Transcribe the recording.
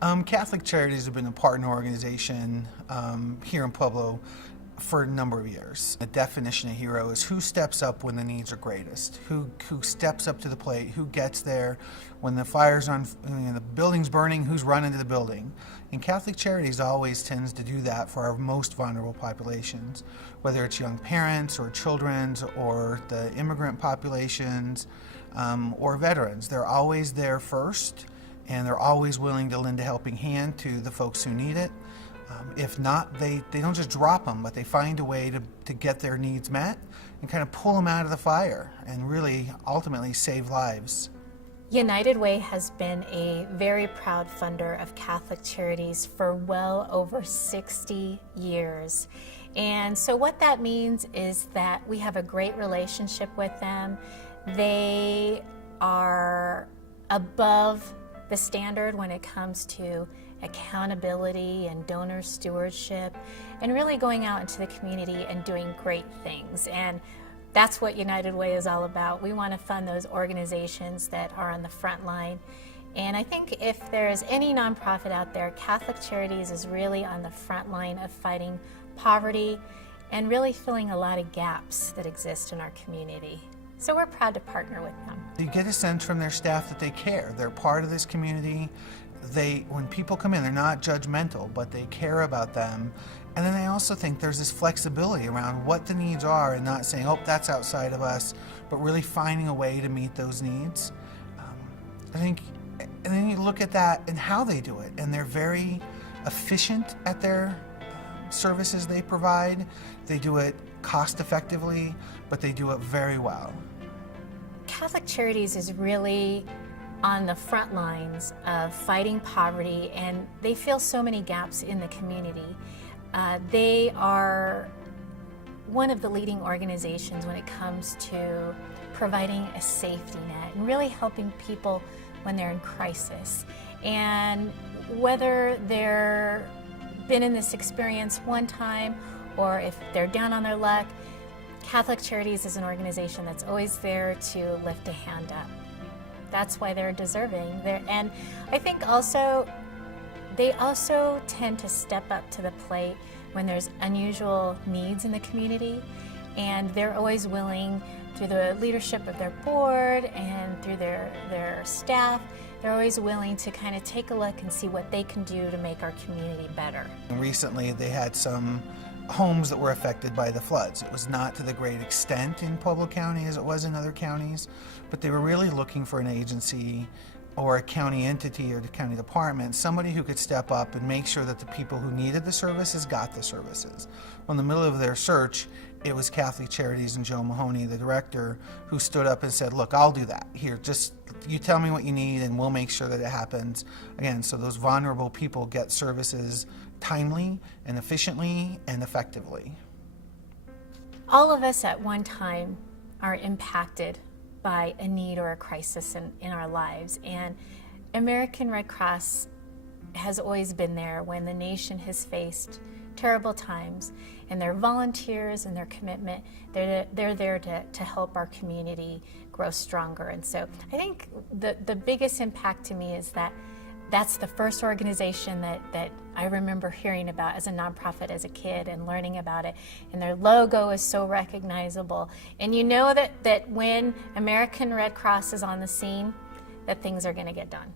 Catholic Charities have been a partner organization here in Pueblo for a number of years. The definition of hero is who steps up when the needs are greatest, who steps up to the plate, who gets there when the fire's on, the building's burning, who's running to the building. And Catholic Charities always tends to do that for our most vulnerable populations, whether it's young parents or children's or the immigrant populations or veterans. They're always there first, and they're always willing to lend a helping hand to the folks who need it. If not, they don't just drop them, but they find a way to get their needs met and kind of pull them out of the fire and really ultimately save lives. United Way has been a very proud funder of Catholic Charities for well over 60 years. And so what that means is that we have a great relationship with them. They are above the standard when it comes to accountability and donor stewardship and really going out into the community and doing great things. And that's what United Way is all about. We want to fund those organizations that are on the front line. And I think if there is any nonprofit out there, Catholic Charities is really on the front line of fighting poverty and really filling a lot of gaps that exist in our community. So we're proud to partner with them. You get a sense from their staff that they care. They're part of this community. When people come in, they're not judgmental, but they care about them. And then I also think there's this flexibility around what the needs are and not saying, oh, that's outside of us, but really finding a way to meet those needs. I think, and then you look at that and how they do it, and they're very efficient at their services they provide. They do it cost effectively, but they do it very well. Catholic Charities is really on the front lines of fighting poverty, and they fill so many gaps in the community. They are one of the leading organizations when it comes to providing a safety net and really helping people when they're in crisis. And whether they're been in this experience one time or if they're down on their luck, Catholic Charities is an organization that's always there to lift a hand up. That's why they're deserving. And I think also, they also tend to step up to the plate when there's unusual needs in the community, and they're always willing, through the leadership of their board and through their staff, they're always willing to kind of take a look and see what they can do to make our community better. Recently they had some homes that were affected by the floods. It was not to the great extent in Pueblo County as it was in other counties, but they were really looking for an agency or a county entity or the county department, somebody who could step up and make sure that the people who needed the services got the services. Well, in the middle of their search, it was Catholic Charities and Joe Mahoney, the director, who stood up and said, look, I'll do that. Here, just you tell me what you need and we'll make sure that it happens. Again, so those vulnerable people get services timely and efficiently and effectively. All of us at one time are impacted by a need or a crisis in our lives, and American Red Cross has always been there when the nation has faced terrible times, and their volunteers and their commitment, they're there to help our community grow stronger. And so I think the biggest impact to me is that that's the first organization that I remember hearing about as a nonprofit as a kid and learning about it. And their logo is so recognizable. And you know that when American Red Cross is on the scene, that things are going to get done.